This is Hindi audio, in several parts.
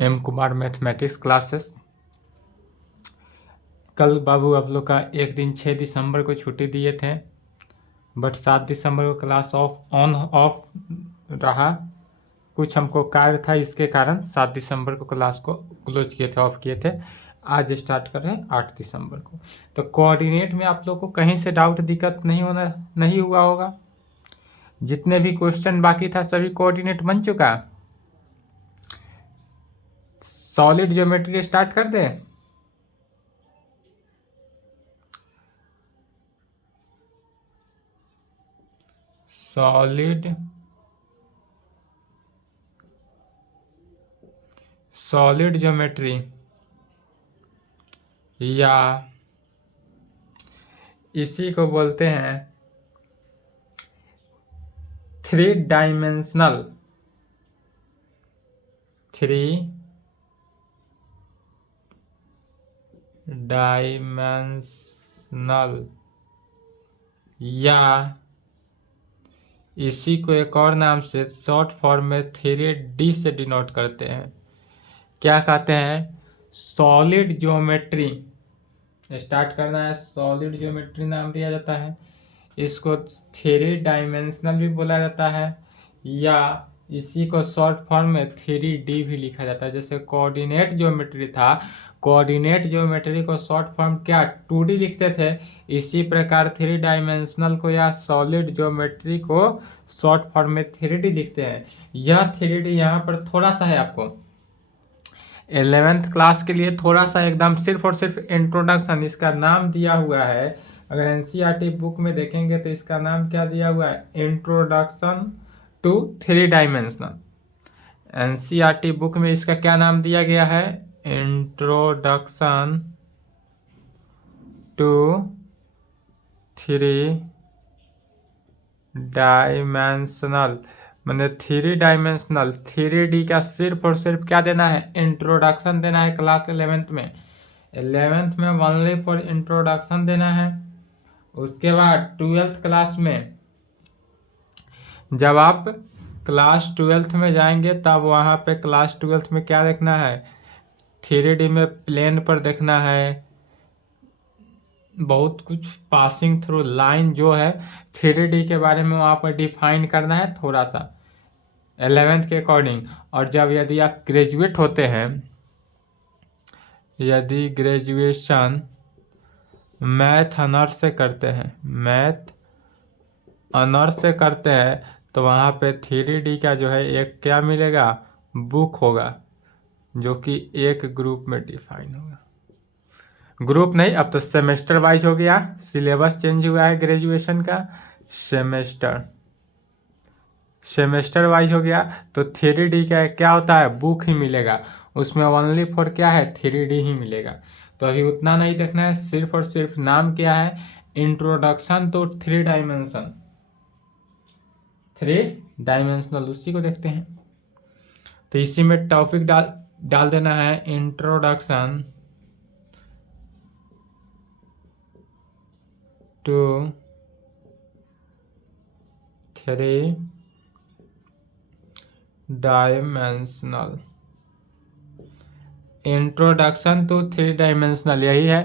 M Kumar mathematics classes. कल बाबू आप लोग का एक दिन 6 दिसंबर को छुट्टी दिए थे, बट 7 दिसंबर को क्लास ऑफ रहा। कुछ हमको कार्य था, इसके कारण 7 दिसंबर को क्लास को क्लोज किए थे, ऑफ किए थे। आज स्टार्ट कर रहे हैं 8 दिसंबर को। तो कोऑर्डिनेट में आप लोग को कहीं से डाउट दिक्कत नहीं हुआ होगा। जितने भी क्वेश्चन बाकी था सभी कोऑर्डिनेट बन चुका। सॉलिड ज्योमेट्री स्टार्ट कर दे। सॉलिड ज्योमेट्री या इसी को बोलते हैं थ्री डायमेंशनल या इसी को एक और नाम से शॉर्ट फॉर्म में 3D से डिनोट करते हैं। क्या कहते हैं? Solid geometry. स्टार्ट करना है, सॉलिड ज्योमेट्री नाम दिया जाता है। इसको 3 डायमेंशनल भी बोला जाता है, या इसी को शॉर्ट फॉर्म में 3D भी लिखा जाता है। जैसे कोऑर्डिनेट ज्योमेट्री था, कोऑर्डिनेट ज्योमेट्री को शॉर्ट फॉर्म क्या 2D लिखते थे, इसी प्रकार 3 डायमेंशनल को या सॉलिड ज्योमेट्री को शॉर्ट फॉर्म में 3D लिखते हैं। यह 3D यहाँ पर थोड़ा सा है, आपको 11th क्लास के लिए थोड़ा सा एकदम सिर्फ और सिर्फ इंट्रोडक्शन इसका नाम दिया हुआ है। अगर एनसीईआरटी बुक में देखेंगे तो इसका नाम क्या दिया हुआ है? Introduction to 3 dimensional. NCERT book में इसका क्या नाम दिया गया है? Introduction to 3 dimensional. मैंने 3 डायमेंशनल 3D का सिर्फ और सिर्फ क्या देना है? इंट्रोडक्शन देना है। क्लास 11th में 11th में ओनली फॉर इंट्रोडक्शन देना है। उसके बाद 12th क्लास में जब आप क्लास 12th में जाएंगे तब वहाँ पे क्लास 12th में क्या देखना है? 3D में प्लेन पर देखना है, बहुत कुछ पासिंग थ्रू लाइन जो है 3D के बारे में वहाँ पर डिफाइन करना है थोड़ा सा 11th के अकॉर्डिंग। और जब यदि आप ग्रेजुएट होते हैं, यदि ग्रेजुएशन मैथ ऑनर्स से करते हैं, मैथ ऑनर्स से करते हैं, तो वहाँ पे 3D का जो है एक क्या मिलेगा? बुक होगा, जो कि एक ग्रुप में डिफाइन होगा। ग्रुप नहीं, अब तो सेमेस्टर वाइज हो गया, सिलेबस चेंज हुआ है ग्रेजुएशन का। सेमेस्टर वाइज हो गया, तो 3D का क्या होता है? बुक ही मिलेगा, उसमें ओनली फॉर क्या है? 3D ही मिलेगा। तो अभी उतना नहीं देखना है, सिर्फ और सिर्फ नाम क्या है? इंट्रोडक्शन टू 3 डायमेंशनल, उसी को देखते हैं। तो इसी में टॉपिक डाल देना है, introduction to 3 dimensional. Introduction to 3 dimensional यही है।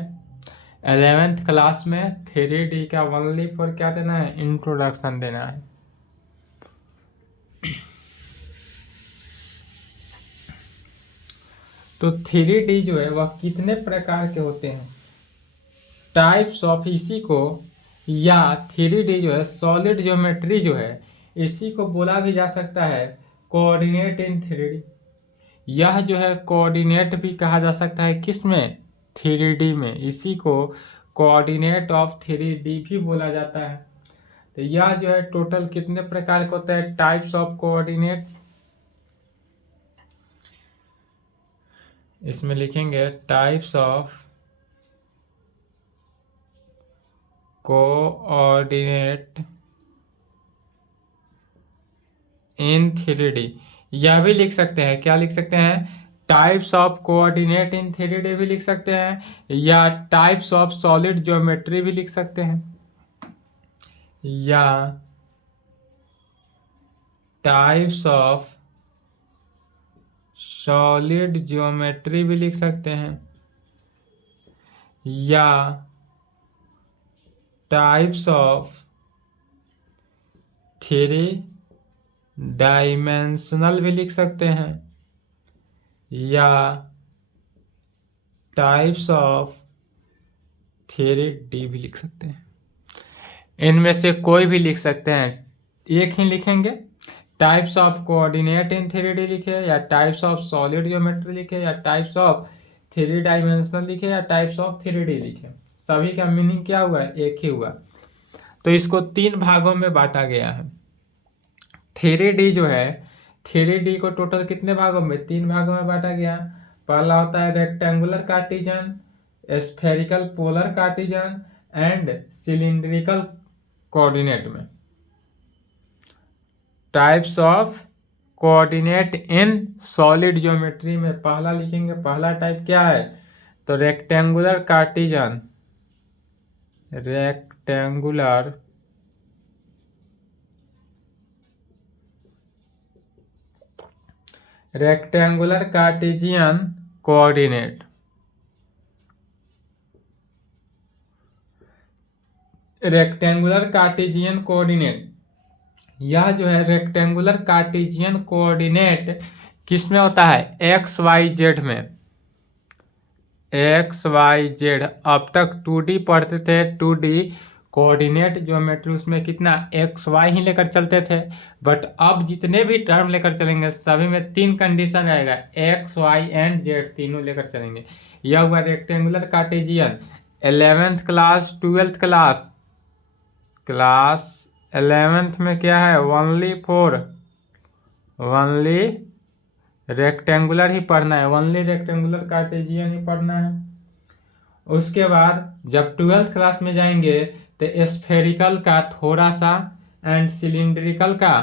11th क्लास में 3D का ओनली फॉर क्या देना है? इंट्रोडक्शन देना है। तो 3D जो है वह कितने प्रकार के होते हैं? टाइप्स ऑफ, इसी को या 3D जो है सॉलिड ज्योमेट्री जो है, इसी को बोला भी जा सकता है कोऑर्डिनेट इन 3D। यह जो है कोऑर्डिनेट भी कहा जा सकता है, किस में? 3D में। इसी को कोऑर्डिनेट ऑफ 3D भी बोला जाता है। तो यह जो है टोटल कितने प्रकार के होता है? टाइप्स ऑफ कोऑर्डिनेट, इसमें लिखेंगे types of coordinate in 3D। यह भी लिख सकते हैं, क्या लिख सकते हैं? Types of coordinate in 3D भी लिख सकते हैं, या टाइप्स ऑफ सॉलिड ज्योमेट्री भी लिख सकते हैं, या टाइप्स ऑफ सॉलिड ज्योमेट्री भी लिख सकते हैं, या टाइप्स ऑफ थ्री डायमेंशनल भी लिख सकते हैं, या टाइप्स ऑफ थ्री डी भी लिख सकते हैं। इनमें से कोई भी लिख सकते हैं, एक ही लिखेंगे। Types of coordinate in three D लिखे, या टाइप्स ऑफ सॉलिड ज्योमेट्री लिखे, या टाइप्स ऑफ थ्री डायमेंशनल लिखे, या टाइप्स ऑफ थ्री डी लिखे। सभी का मीनिंग क्या हुआ? एक ही हुआ। तो इसको 3 भागों में बांटा गया है। थ्री डी जो है, थ्री डी को टोटल कितने भागों में? 3 भागों में बांटा गया। पहला होता है rectangular Cartesian, spherical polar Cartesian and cylindrical coordinate में। Types of coordinate in solid geometry में पहला लिखेंगे। पहला टाइप क्या है? तो rectangular Cartesian, rectangular Cartesian coordinate. Rectangular Cartesian coordinate, यह जो है रेक्टेंगुलर कार्टेशियन कोऑर्डिनेट किस में होता है? एक्स वाई जेड में। एक्स वाई जेड, अब तक 2D पढ़ते थे, 2D कोऑर्डिनेट ज्योमेट्री, उसमें कितना एक्स वाई ही लेकर चलते थे। बट अब जितने भी टर्म लेकर चलेंगे सभी में 3 कंडीशन आएगा, एक्स वाई एंड जेड तीनों लेकर चलेंगे। यह हुआ rectangular Cartesian. 11th class 12th class 11th में क्या है? ओनली रेक्टेंगुलर ही पढ़ना है, ओनली रेक्टेंगुलर कार्टेशियन ही पढ़ना है। उसके बाद जब 12th क्लास में जाएंगे तो स्फेरिकल का थोड़ा सा एंड सिलिंड्रिकल का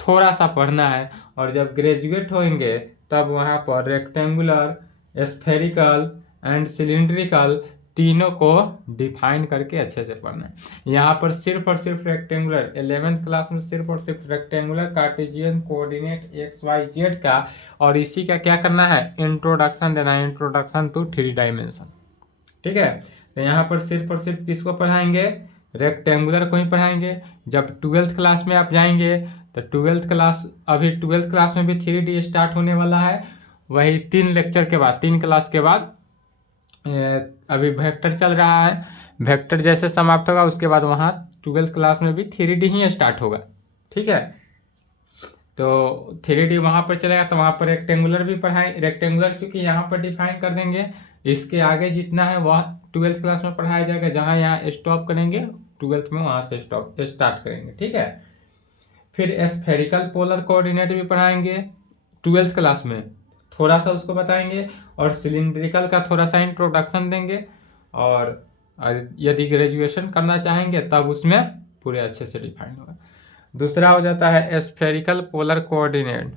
थोड़ा सा पढ़ना है। और जब ग्रेजुएट होंगे तब वहाँ पर रेक्टेंगुलर, स्फेरिकल एंड सिलिंड्रिकल तीनों को डिफाइन करके अच्छे से पढ़ना है। यहाँ पर सिर्फ और सिर्फ रेक्टेंगुलर, 11th क्लास में सिर्फ और सिर्फ rectangular Cartesian coordinate x y z का, और इसी का क्या करना है? इंट्रोडक्शन देना है, इंट्रोडक्शन टू थ्री डायमेंशन। ठीक है, तो यहाँ पर सिर्फ और सिर्फ किसको पढ़ाएंगे? रेक्टेंगुलर को ही पढ़ाएंगे। जब 12th क्लास में आप जाएंगे तो 12th क्लास, अभी 12th क्लास में भी 3D स्टार्ट होने वाला है। वही 3 लेक्चर के बाद, 3 क्लास के बाद अभी वेक्टर चल रहा है। वेक्टर जैसे समाप्त होगा उसके बाद वहाँ 12th क्लास में भी 3D ही स्टार्ट होगा। ठीक है, तो 3D वहाँ पर चलेगा तो वहाँ पर रेक्टेंगुलर भी पढ़ाएं। रेक्टेंगुलर क्योंकि यहाँ पर डिफाइन कर देंगे, इसके आगे जितना है वह 12th क्लास में पढ़ाया जाएगा। जहाँ यहाँ स्टॉप करेंगे 12th में वहाँ से स्टार्ट करेंगे। ठीक है, फिर स्फेरिकल पोलर कोऑर्डिनेट भी पढ़ाएंगे 12th क्लास में, थोड़ा सा उसको बताएंगे। और सिलिंड्रिकल का थोड़ा सा इंट्रोडक्शन देंगे। और यदि ग्रेजुएशन करना चाहेंगे तब उसमें पूरे अच्छे से डिफाइन होगा। दूसरा हो जाता है spherical polar coordinate.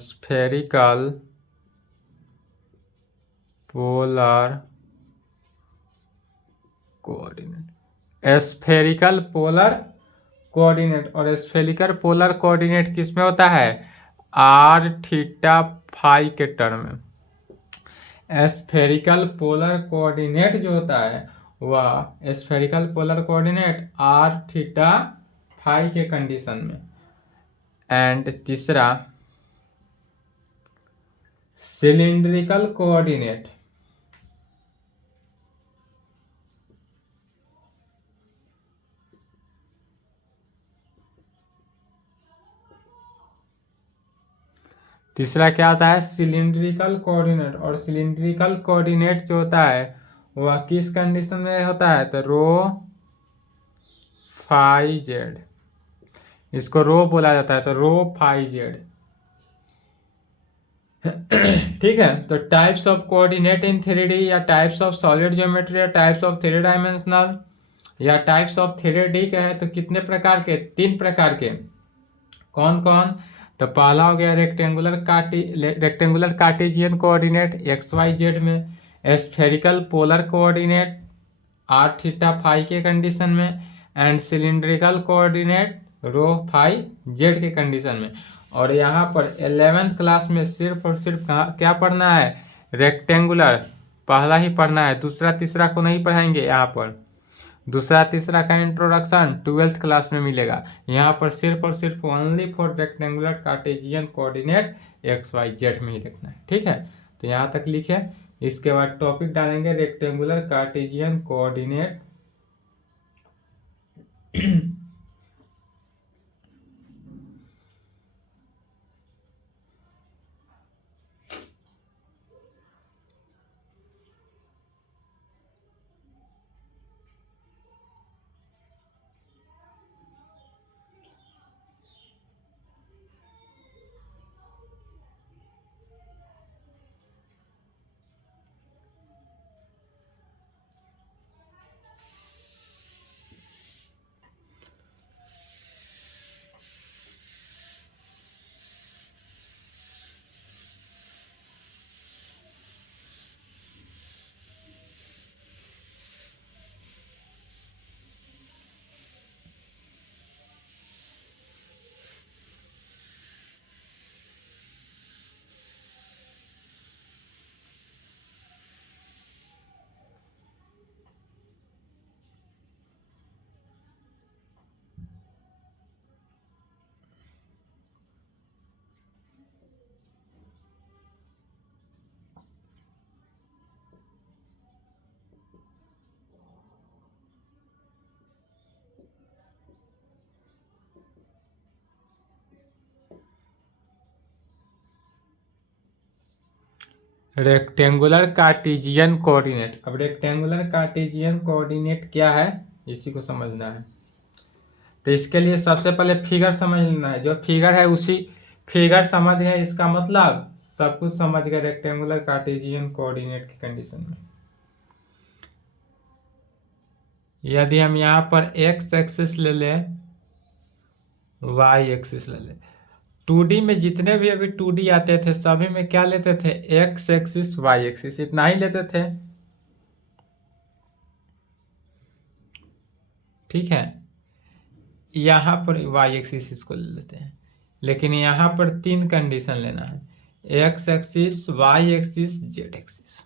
Spherical polar coordinate, spherical polar coordinate. और स्फेरिकल पोलर कोऑर्डिनेट किस में होता है? आर थीटा फाई के टर्म में। स्फेरिकल पोलर कोऑर्डिनेट जो होता है वह spherical polar coordinate r theta phi के कंडीशन में। एंड तीसरा सिलिंड्रिकल कोऑर्डिनेट। तीसरा क्या आता है? Cylindrical coordinate. और सिलिंड्रिकल कोऑर्डिनेट जो होता है वह किस कंडीशन में होता है? तो रो फाई जेड, इसको रो बोला जाता है, तो रो फाई जेड। ठीक है, तो types of coordinate in 3D, या टाइप्स ऑफ सॉलिड ज्योमेट्री, या टाइप्स ऑफ थ्री डायमेंशनल, या टाइप्स ऑफ 3D का है तो कितने प्रकार के? 3 प्रकार के। कौन कौन? तो पहला हो गया rectangular Cartesian coordinate x y z में, spherical polar coordinate r theta phi के कंडीशन में, and cylindrical coordinate rho 5 z के कंडीशन में। और यहाँ पर 11th क्लास में सिर्फ और सिर्फ क्या पढ़ना है, रेक्टेंगुलर पहला ही पढ़ना है, दूसरा तीसरा को नहीं पढ़ाएंगे। यहाँ पर दूसरा तीसरा का इंट्रोडक्शन 12th क्लास में मिलेगा। यहाँ पर सिर्फ और सिर्फ only for rectangular Cartesian coordinate x y z में ही देखना है। ठीक है, तो यहाँ तक लिखे। इसके बाद टॉपिक डालेंगे rectangular Cartesian coordinate rectangular Cartesian coordinate. अब रेक्टेंगुलर कार्टेशियन कोऑर्डिनेट क्या है इसी को समझना है। तो इसके लिए सबसे पहले फिगर समझ लेना है। जो फिगर है उसी फिगर समझ गए, इसका मतलब सब कुछ समझ गए रेक्टेंगुलर कार्टेशियन कोऑर्डिनेट की कंडीशन में। यदि हम यहाँ पर एक्स एक्सिस ले लें, वाई एक्सिस ले लें, 2D में जितने भी अभी 2D आते थे सभी में क्या लेते थे, एक्स एक्सिस वाई एक्सिस, इतना ही लेते थे। ठीक है, यहाँ पर वाई एक्सिस इसको ले लेते हैं, लेकिन यहाँ पर 3 कंडीशन लेना है, x axis, y axis, z axis.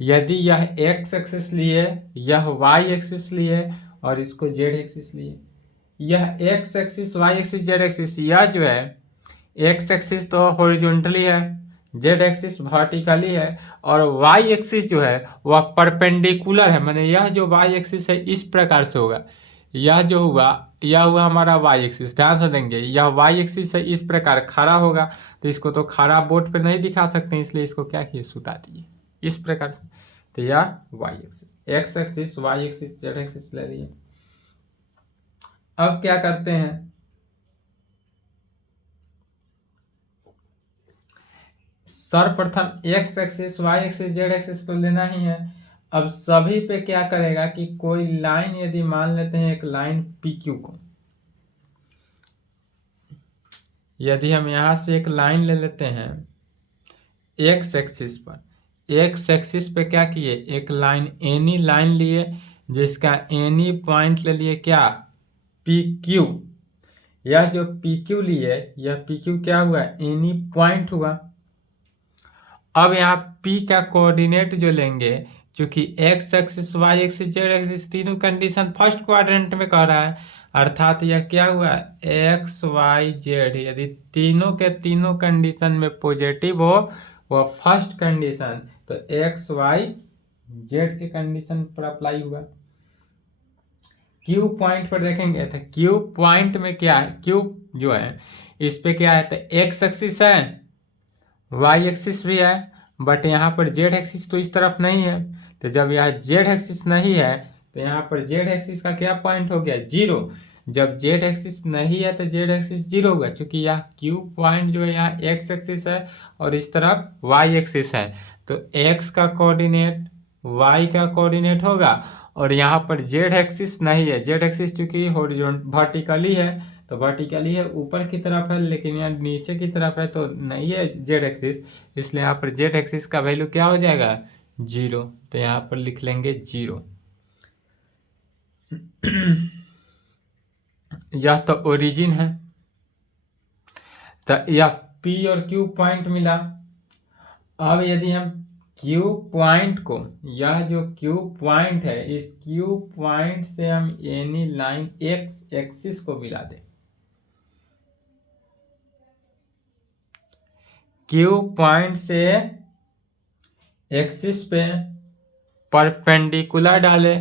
यदि यह एक्स एक्सिस लिए, यह वाई एक्सिस लिए और इसको जेड एक्सिस लिए, यह x axis y axis z axis, यह जो है एक्स एक्सिस तो हॉरिजॉन्टली है, जेड एक्सिस वर्टिकली है, और वाई एक्सिस जो है वह परपेंडिकुलर है। माने यह जो वाई एक्सिस है इस प्रकार से होगा, यह जो हुआ यह हुआ हमारा वाई एक्सिस। ध्यान से देंगे, यह वाई एक्सिस है इस प्रकार खड़ा होगा, तो इसको तो खड़ा बोर्ड पर नहीं दिखा सकते, इसलिए इसको क्या किए, सुता दिए इस प्रकार से। तो यह y axis, x axis y axis z axis ले लिए। अब क्या करते हैं, सर्वप्रथम x axis y axis z axis तो लेना ही है। अब सभी पे क्या करेगा कि कोई लाइन यदि मान लेते हैं, एक लाइन पी क्यू को, यदि हम यहां से एक लाइन ले लेते हैं एक्स एक्सिस पर, एक्स एक्सिस पे क्या किए, एक लाइन एनी लाइन लिए जिसका एनी पॉइंट ले लिए क्या, पी क्यू। यह जो पी क्यू लिए, यह पी क्यू क्या हुआ, एनी पॉइंट हुआ। अब यहाँ P का कोऑर्डिनेट जो लेंगे, चूंकि x axis y axis z axis तीनों कंडीशन फर्स्ट क्वाड्रेंट में कर रहा है, अर्थात यह क्या हुआ, एक्स वाई जेड, यदि तीनों के तीनों कंडीशन में पॉजिटिव हो वह फर्स्ट कंडीशन, तो एक्स वाई जेड के कंडीशन पर अप्लाई हुआ। क्यू पॉइंट पर देखेंगे तो क्यू पॉइंट में क्या है, क्यू जो है इस पे क्या है, तो एक्स एक्सिस है, वाई एक्सिस भी है, बट यहाँ पर जेड एक्सिस तो इस तरफ नहीं है। तो जब यहाँ जेड एक्सिस नहीं है तो यहाँ पर जेड एक्सिस का क्या पॉइंट हो गया, 0। जब जेड एक्सिस नहीं है तो जेड एक्सिस 0 होगा, क्योंकि यह क्यू पॉइंट जो है यहाँ एक्स एक्सिस है और इस तरफ वाई एक्सिस है। तो एक्स का कोऑर्डिनेट वाई का कोऑर्डिनेट होगा, और यहाँ पर जेड एक्सिस नहीं है, जेड एक्सिस चूंकि हॉरिजॉन्टल वर्टिकली है, तो वर्टिकली है ऊपर की तरफ है, लेकिन यहाँ नीचे की तरफ है तो नहीं है जेड एक्सिस, इसलिए यहाँ पर जेड एक्सिस का वैल्यू क्या हो जाएगा, 0। तो यहाँ पर लिख लेंगे 0। यह तो ओरिजिन है, तो यह P और Q पॉइंट मिला। अब यदि हम Q पॉइंट को, यह जो Q पॉइंट है, इस Q पॉइंट से हम एनी लाइन x एक्सिस को मिला दें, Q पॉइंट से एक्सिस पे परपेंडिकुलर डाले,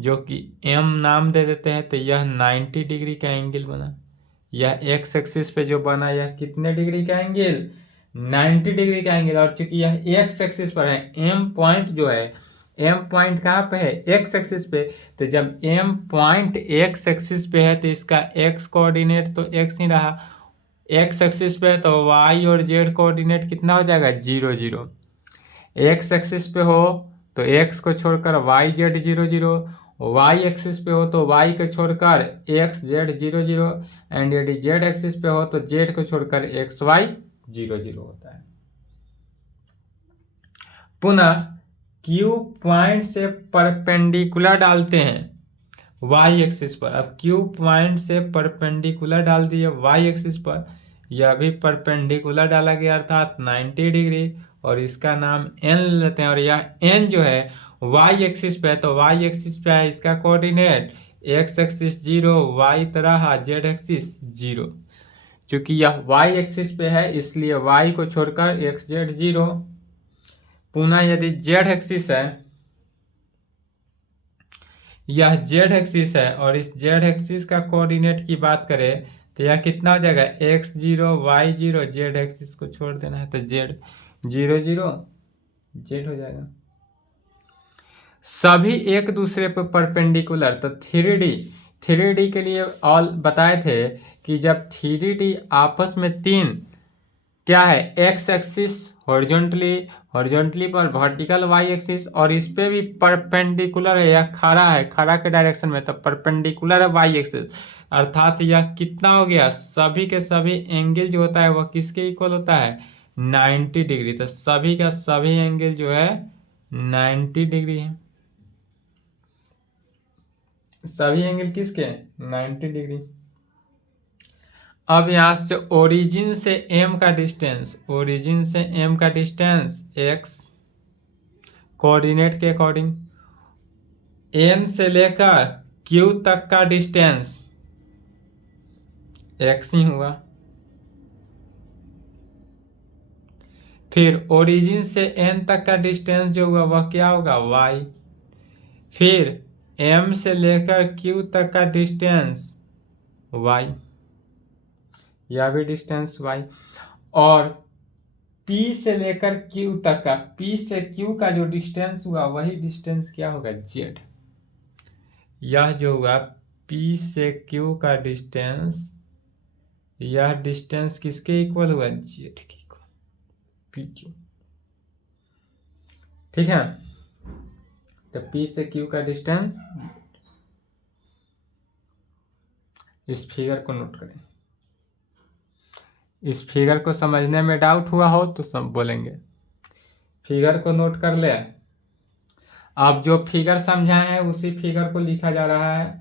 जो कि M नाम दे देते हैं, तो यह 90 डिग्री का एंगल बना। यह x एक्सिस पे जो बना यह कितने डिग्री का एंगल, 90 डिग्री का एंगल। और चूंकि यह x एक्सिस पर है, M पॉइंट जो है, M पॉइंट कहाँ पे है, x एक्सिस पे, तो जब M पॉइंट x एक्सिस पे है तो इसका x कोऑर्डिनेट तो x ही रहा, x एक्सिस पे है तो y और z कोऑर्डिनेट कितना हो जाएगा, 0 0। x एक्सिस पे हो तो x को छोड़कर y z 0 0, y एक्सिस पे हो तो y को छोड़कर x z 0 0, एंड यदि z एक्सिस पे हो तो z को छोड़कर x y 0 0 होता है। पुनः Q पॉइंट से परपेंडिकुलर डालते हैं y एक्सिस पर। अब Q पॉइंट से परपेंडिकुलर डाल दिए y एक्सिस पर, यह भी परपेंडिकुलर डाला गया अर्थात 90 डिग्री, और इसका नाम n लेते हैं। और यह n जो है y एक्सिस पे है, तो y एक्सिस पे है, इसका कोऑर्डिनेट x एक्सिस 0, y तरह z एक्सिस 0। क्योंकि यह y एक्सिस पे है इसलिए y को छोड़कर x z 0। पुनः यदि z एक्सिस है, यह z एक्सिस है, और इस z एक्सिस का कोऑर्डिनेट की बात करें तो यह कितना हो जाएगा, x 0 y 0, z एक्सिस को छोड़ देना है तो z 0 0 z हो जाएगा। सभी एक दूसरे पर परपेंडिकुलर, तो 3D के लिए ऑल बताए थे कि जब 3D आपस में तीन क्या है, x एक्सिस हॉरिजॉन्टली पर वर्टिकल y एक्सिस, और इस पे भी परपेंडिकुलर है, यह खड़ा के डायरेक्शन में, तो परपेंडिकुलर है y एक्सिस, अर्थात यह कितना हो गया, सभी के सभी एंगल जो होता है वह किसके इक्वल होता है, 90 डिग्री। तो सभी का सभी एंगल जो है 90 डिग्री है, सभी एंगल किसके, 90 डिग्री। अब यहां से ओरिजिन से m का डिस्टेंस x कोऑर्डिनेट के अकॉर्डिंग, n से लेकर q तक का डिस्टेंस x ही हुआ। फिर ओरिजिन से n तक का डिस्टेंस जो हुआ वह क्या होगा, y। फिर m से लेकर q तक का डिस्टेंस y, यह भी डिस्टेंस y। और P से लेकर Q तक का, P से Q का जो डिस्टेंस हुआ वही डिस्टेंस क्या होगा, Z। यह जो हुआ P से Q का डिस्टेंस, यह डिस्टेंस किसके इक्वल हुआ, Z के इक्वल, PQ। ठीक है, तो P से Q का डिस्टेंस, इस फिगर को नोट करें। इस फिगर को समझने में डाउट हुआ हो तो सब बोलेंगे, फिगर को नोट कर ले। अब जो फिगर समझाए हैं उसी फिगर को लिखा जा रहा है।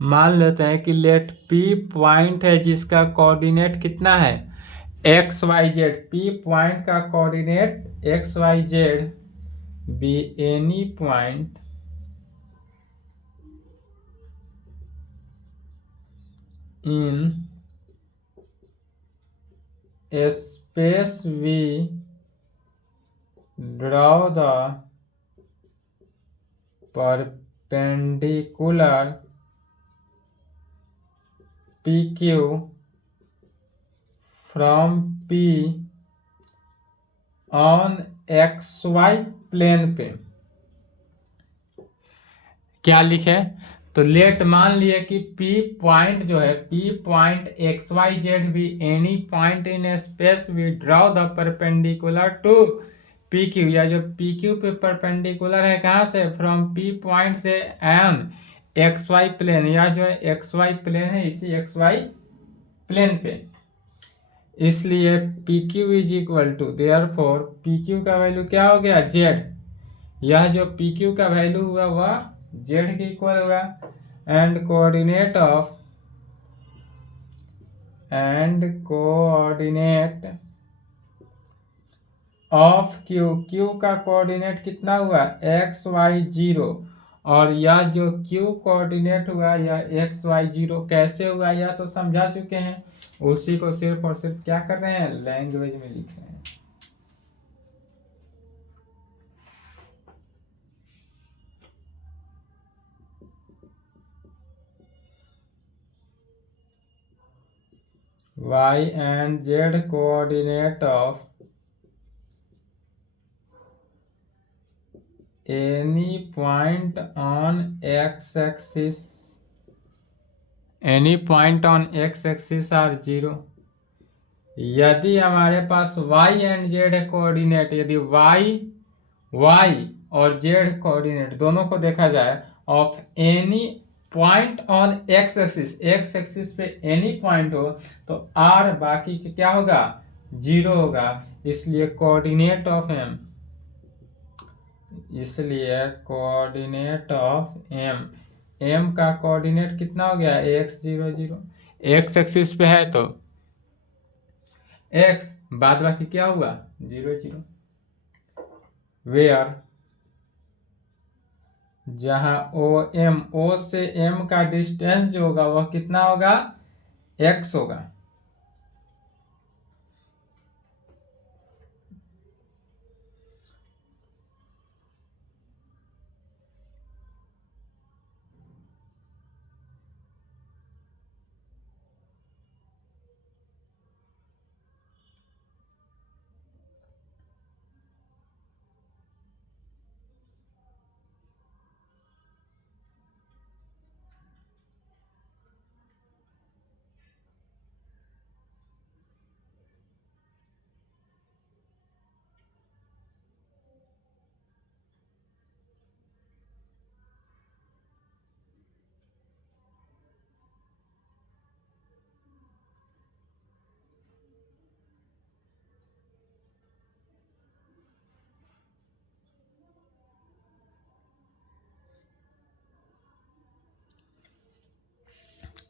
मान लेते हैं कि लेट P पॉइंट है जिसका कोऑर्डिनेट कितना है, x y z. P point का coordinate x y z be any point in space we draw the perpendicular PQ from P on XY plane पे। क्या लिखे, तो लेट मान लिए कि P पॉइंट जो है, P पॉइंट XYZ भी any point in space we draw the perpendicular to PQ, या जो PQ पे परपेंडिकुलर है कहाँ से, फ्रॉम P पॉइंट से एन XY प्लेन, या जो है XY प्लेन है इसी XY प्लेन पे। इसलिए PQ is equal to, therefore PQ का वैल्यू क्या हो गया, Z। यह जो PQ का वैल्यू हुआ वह Z के इक्वल हुआ। एंड कोऑर्डिनेट ऑफ Q का कोऑर्डिनेट कितना हुआ, XY0, और यह जो Q कोऑर्डिनेट हुआ यह XY0 कैसे हुआ यह तो समझा चुके हैं, उसी को सिर्फ और सिर्फ क्या कर रहे हैं, लैंग्वेज में लिख रहे हैं। Y and Z coordinate of any point on x-axis are 0। यदि हमारे पास y एंड z कोऑर्डिनेट, यदि y और z कोऑर्डिनेट दोनों को देखा जाए of any point on x axis पे एनी पॉइंट हो तो r बाकी के क्या होगा, 0 होगा। इसलिए कोऑर्डिनेट ऑफ m का कोऑर्डिनेट कितना हो गया, x0 0, x एक्सिस पे है तो x, बाद बाकी क्या हुआ 0 0। वेयर जहां O से M का डिस्टेंस जो होगा वह कितना होगा, x होगा।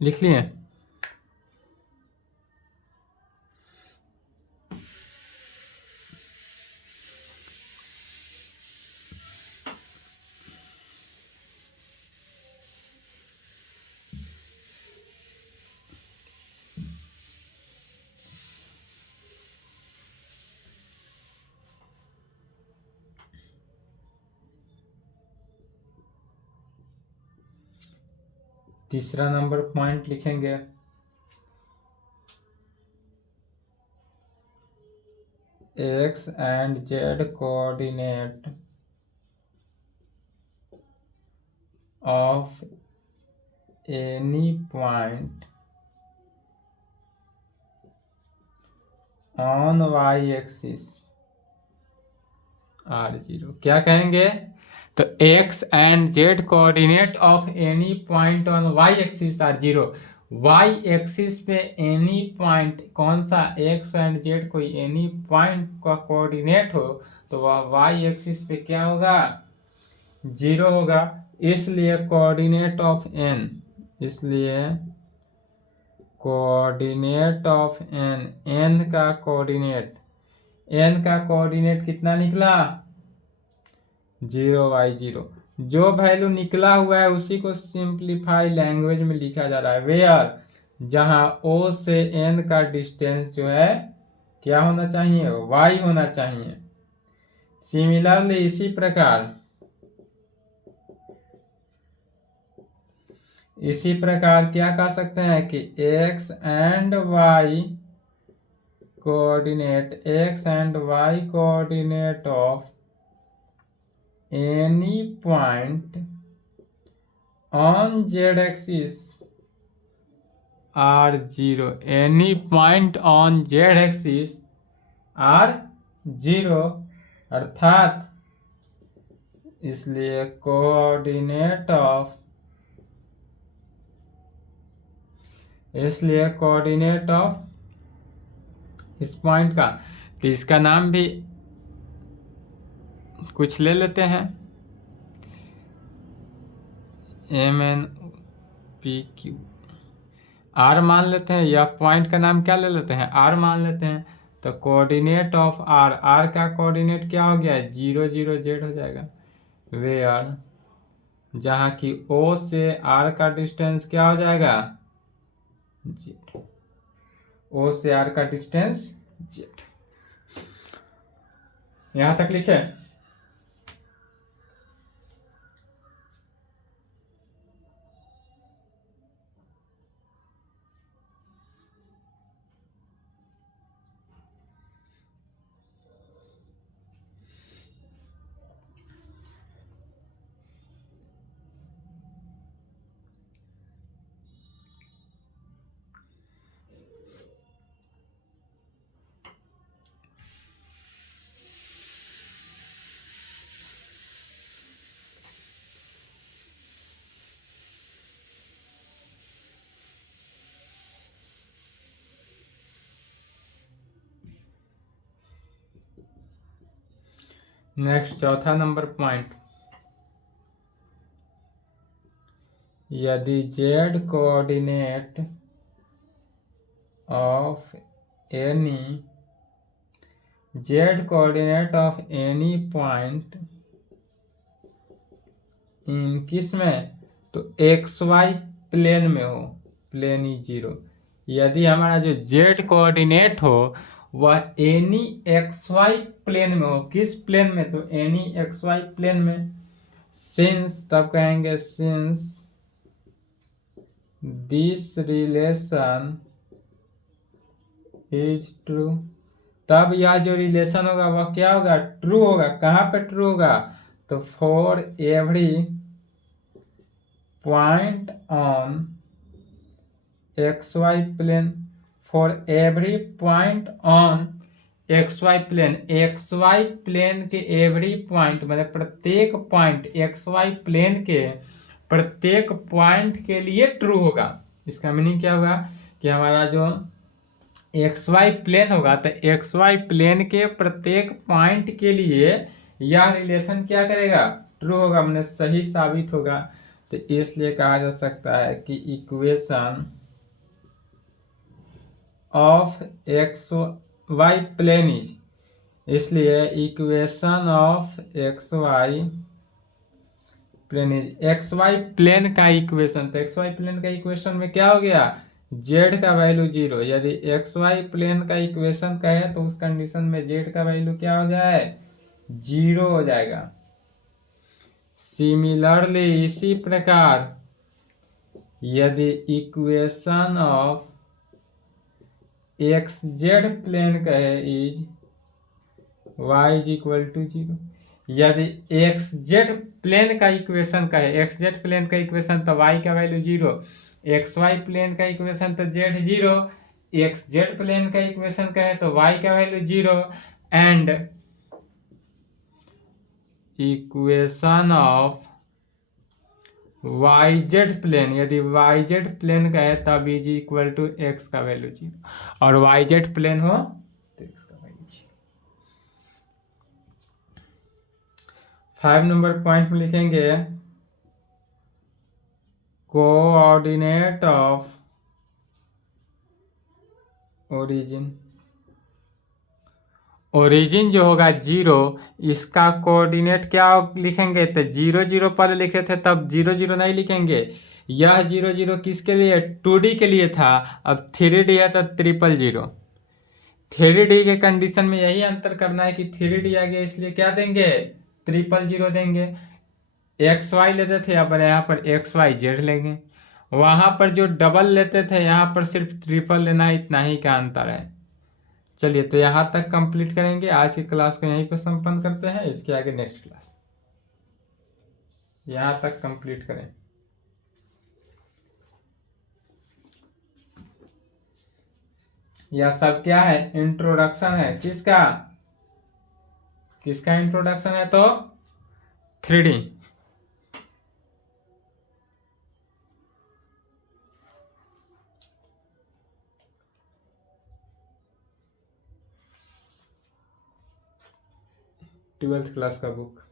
लिख लिए। तीसरा नंबर पॉइंट लिखेंगे, x and z coordinate of any point on y axis r 0। क्या कहेंगे, तो x and z coordinate of any point on y axis are 0। y axis पे एनी पॉइंट कौन सा, x एंड z कोई एनी पॉइंट का कोऑर्डिनेट हो तो वह y एक्सिस पे क्या होगा, 0 होगा। इसलिए कोऑर्डिनेट ऑफ n का कोऑर्डिनेट कितना निकला, 0y0। जो वैल्यू निकला हुआ है उसी को सिंप्लीफाई लैंग्वेज में लिखा जा रहा है। वेयर जहां O से N का डिस्टेंस जो है क्या होना चाहिए, y होना चाहिए। सिमिलरली इसी प्रकार क्या कह सकते हैं कि x and y coordinate of any point on z axis are zero, any point on z axis are zero, अर्थात इसलिए कोऑर्डिनेट ऑफ इस पॉइंट का, तो इसका नाम भी कुछ ले लेते हैं, MNPQ आर मान लेते हैं, या पॉइंट का नाम क्या ले लेते हैं, आर मान लेते हैं। तो कोऑर्डिनेट ऑफ आर, आर का कोऑर्डिनेट क्या हो गया है, 0 0 जेड हो जाएगा। वेयर, जहाँ की ओ से आर का डिस्टेंस क्या हो जाएगा, जेड, ओ से आर का डिस्टेंस जेड। यहां तक लिखे। नेक्स्ट चौथा नंबर पॉइंट, यदि Z coordinate of any point इन किस में, तो एक्स वाई प्लेन में हो, प्लेन ई जीरो, यदि हमारा जो जेड कोऑर्डिनेट हो वह एनी एक्स वाई प्लेन में हो, किस प्लेन में, तो एनी एक्स वाई प्लेन में, सिंस, तब कहेंगे since this relation is true, तब यह जो रिलेशन होगा वह क्या होगा, ट्रू होगा। कहाँ पे ट्रू होगा, तो for every point on x y plane, for every point on x y plane, x y plane के एवरी पॉइंट मतलब प्रत्येक पॉइंट, एक्स वाई प्लेन के प्रत्येक पॉइंट के लिए ट्रू होगा। इसका मीनिंग क्या होगा कि हमारा जो एक्स वाई प्लेन होगा, तो एक्स वाई प्लेन के प्रत्येक पॉइंट के लिए यह रिलेशन क्या करेगा, ट्रू होगा, मैंने सही साबित होगा। तो इसलिए कहा जा सकता है कि equation of x y plane is, इसलिए equation of x y plane is, x y plane का इक्वेशन, तो एक्स वाई प्लेन का इक्वेशन में क्या हो गया, जेड का वैल्यू 0। यदि एक्स वाई प्लेन का इक्वेशन का है तो उस कंडीशन में जेड का वैल्यू क्या हो जाए, 0 हो जाएगा। सिमिलरली, इसी प्रकार यदि equation of x z plane का है is y is equal to 0, यदि एक्स जेड प्लेन का इक्वेशन का है, एक्स जेड प्लेन का इक्वेशन तो वाई का वैल्यू 0, एक्स वाई प्लेन का इक्वेशन तो जेड 0, एक्स जेड प्लेन का इक्वेशन का है तो वाई का value 0, and equation of y z plane, यदि वाई जेड प्लेन का है तब इज इक्वल टू एक्स का वैल्यू 0, और वाई जेड प्लेन हो तो एक्स का वैल्यू 0। 5 नंबर पॉइंट में लिखेंगे कोऑर्डिनेट ऑफ ओरिजिन जो होगा 0, इसका कोऑर्डिनेट क्या लिखेंगे, तो 0 0 पहले लिखे थे तब 0 0 नहीं लिखेंगे, यह 0 0 किसके लिए, 2D के लिए था, अब 3D है तो 000। 3D के कंडीशन में यही अंतर करना है कि 3D आ गया इसलिए क्या देंगे, 000 देंगे। एक्स वाई लेते थे, अब यहाँ पर एक्स वाई जेड लेंगे, वहां पर जो डबल लेते थे यहाँ पर सिर्फ ट्रिपल लेना, इतना ही का अंतर है। चलिए, तो यहाँ तक कंप्लीट करेंगे, आज की क्लास को यहीं पर संपन्न करते हैं, इसके आगे नेक्स्ट क्लास, यहाँ तक कंप्लीट करें। यह सब क्या है? इंट्रोडक्शन है। किसका? किसका इंट्रोडक्शन है? तो 3D। 12th क्लास का book.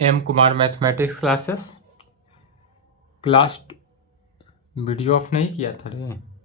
M Kumar mathematics classes. Class video off नहीं किया था रे।